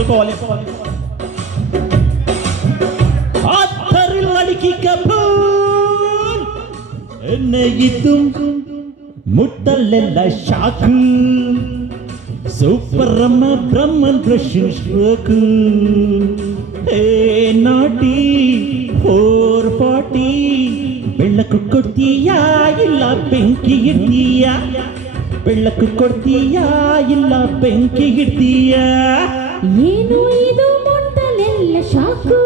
ಸ್ವಲ್ಪ ಒಲೆ ಲड़की का फूल ಎನ್ನೆಯಿತು ಮುಟ್ಟಲೆಲ್ಲ ಶಾಕು ಸೂಪರ್ ರಮ್ಮ ಬ್ರಹ್ಮನ್ ಬ್ರಷಿಂಗ್ ಸ್ಟ್ರೋಕ್ ಹೇ ನಾಟಿ 440 ಬೆಳಕು ಕೊಡ್ತೀಯಾ ಇಲ್ಲ ಬೆಂಕಿ ಇಡ್ತೀಯಾ ಬೆಳಕು ಕೊಡ್ತೀಯಾ ಇಲ್ಲ ಬೆಂಕಿ ಇಡ್ತೀಯಾ ಏನು ಇದು ಮುಟ್ಟಲೆಲ್ಲ ಶಾಕು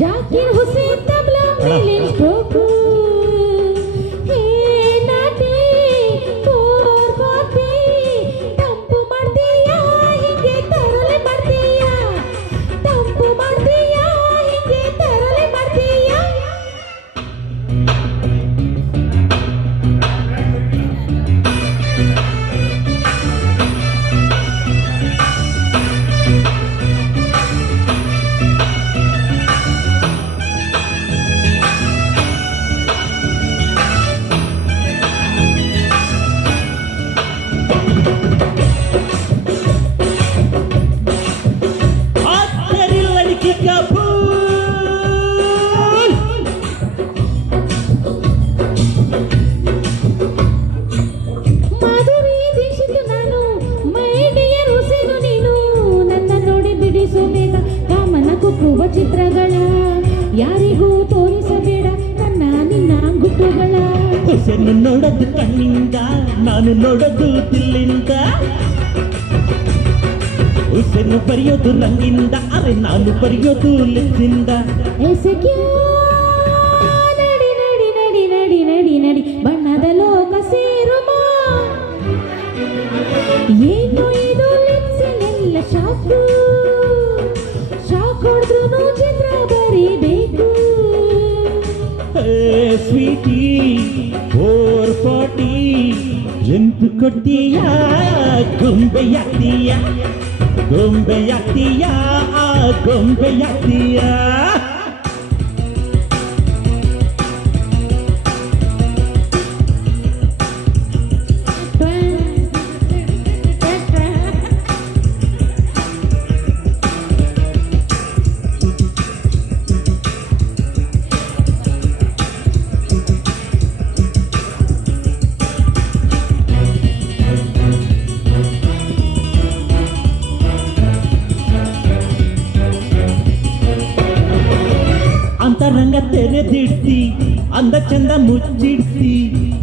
ಜಾಕಿರ್ ಹುಸೇನ್ ತಬ್ಲಾ ಮೇಲೆ ಸ್ಟ್ರೋಕ್ ಹೇ ನಾಟಿ 440 ತಂಪು ಮಾಡ್ತೀಯಾ ಹಿಂಗೆ ತರಲೆ ಮಾಡ್ತೀಯಾ ತಂಪು ಮಾಡ್ತೀಯಾ ಹಿಂಗೆ ತರಲೆ ಮಾಡ್ತೀಯಾ ಚಿತ್ರಗಳ ಯಾರಿಗೂ ತೋರಿಸಬೇಡ ನನ್ನ ನಿನ್ನ ಗುಟ್ಟುಗಳ ಹುಸೇನು ನೋಡೋದು ಕಣ್ಣಿಂದ ನಾನು ನೋಡೋದು ದಿಲ್ಲಿಂದ ಹುಸೇನು ಬರೆಯೋದು ರಂಗಿಂದ ಅರೆ ನಾನು ಬರೆಯೋದು ಲಿಪ್ಸಿಂದ ನಡಿ ನಡಿ ನಡಿ ನಡಿ ನಡಿ ನಡಿ ಬಣ್ಣದ ಲೋಕ ಸೇರುಮ ಏನು ಇದು ಲಿಪ್ಸಿನೆಲ್ಲ ಶಾಕು ಹೊಡೆದ್ರು ಚಿತ್ರ ಬರೀಬೇಕು ಸ್ವೀಟಿ 440 ಎಂಟು ಕೊಡ್ತೀಯಾ ಗೊಂಬೆಯಾಗ್ತೀಯಾ ಗೊಂಬೆಯಾಗ್ತೀಯಾ ಗೊಂಬೆಯಾಗ್ತೀಯಾ ಅಂತರಂಗ ತೆರೆದಿಡ್ತಿ ಅಂದ ಚಂದ ಮುಚ್ಚಿಡ್ತಿ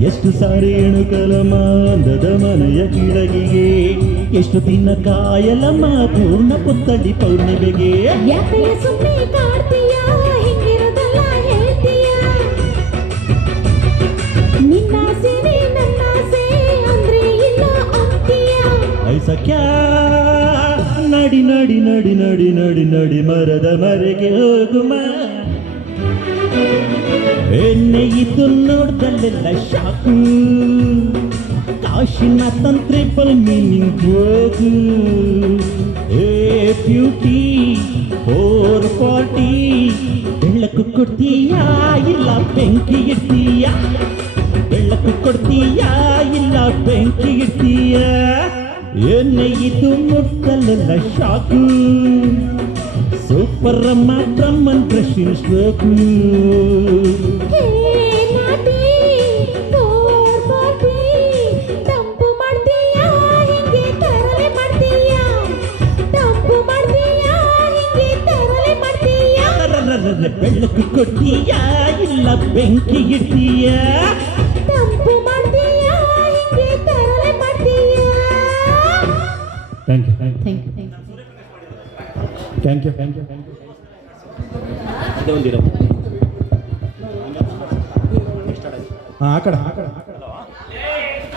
ಎಷ್ಟು ಸಾರಿ ಎಣುಕಲಮ್ಮ ಅಂದದ ಮನೆಯ ಕಿಳಗಿಗೆ ಎಷ್ಟು ದಿನ ಕಾಯಲಮ್ಮ ಪೂರ್ಣ ಪುತ್ತಡಿ ಪೌರ್ಣಿಮೆಗೆ ಯಾಕೆ ಸುಮ್ಮನೆ ಕಾಡ್ತೀಯ ಹಿಂಗಿರೋದಲ್ಲ ಹೇಳ್ತೀಯ ನಿನ್ನಾಸೆ ನನ್ನಾಸೆ ಅಂದ್ರೆ ಇಲ್ಲ ಅಂತೀಯ ಐಸಕ್ಯ ನಡಿ ನಡಿ ನಡಿ ನಡಿ ನಡಿ ನಡಿ ಮರದ ಮರೆಗೆ ಹೋಗುಮ ಎನ್ನೆಯಿತು ನೋಡ್ದಲ್ಲೆಲ್ಲ ಶಾಕು ಕಾಶಿನ ಟ್ರಿಪಲ್ ಮೀನಿಂಗ್ ಹೋಗು ಏ ಬ್ಯೂಟಿ 440 ಬೆಳಕು ಕೊಡ್ತೀಯಾ ಇಲ್ಲ ಬೆಂಕಿ ಇಡ್ತೀಯಾ ಬೆಳಕು ಕೊಡ್ತೀಯಾ ಇಲ್ಲ ಬೆಂಕಿ ಇಡ್ತೀಯಾ ಎನ್ನೆಯಿತು ಮುಟ್ಟಲೆಲ್ಲ ಶಾಕು ಸೂಪರ್ ರಮ್ಮ ಬ್ರಹ್ಮನ್ ಬ್ರಷಿಂಗ್ ಸ್ಟ್ರೋಕ್ ಹೇ ನಾಟಿ 440 ತಂಪು ಮಾಡ್ತೀಯಾ ಹಿಂಗೆ ತರಲೆ ಮಾಡ್ತೀಯಾ ತಂಪು ಮಾಡ್ತೀಯಾ ಹಿಂಗೆ ತರಲೆ ಮಾಡ್ತೀಯಾ ಬೆಳಕು ಕೊಡ್ತೀಯಾ ಇಲ್ಲ ಬೆಂಕಿ ಇಡ್ತೀಯಾ ತಂಪು ಮಾಡ್ತೀಯಾ ಹಿಂಗೆ ತರಲೆ ಮಾಡ್ತೀಯಾ thank you thank you thank you ಇದೇ ಒಂದಿರೋ ಆ ಕಡೆ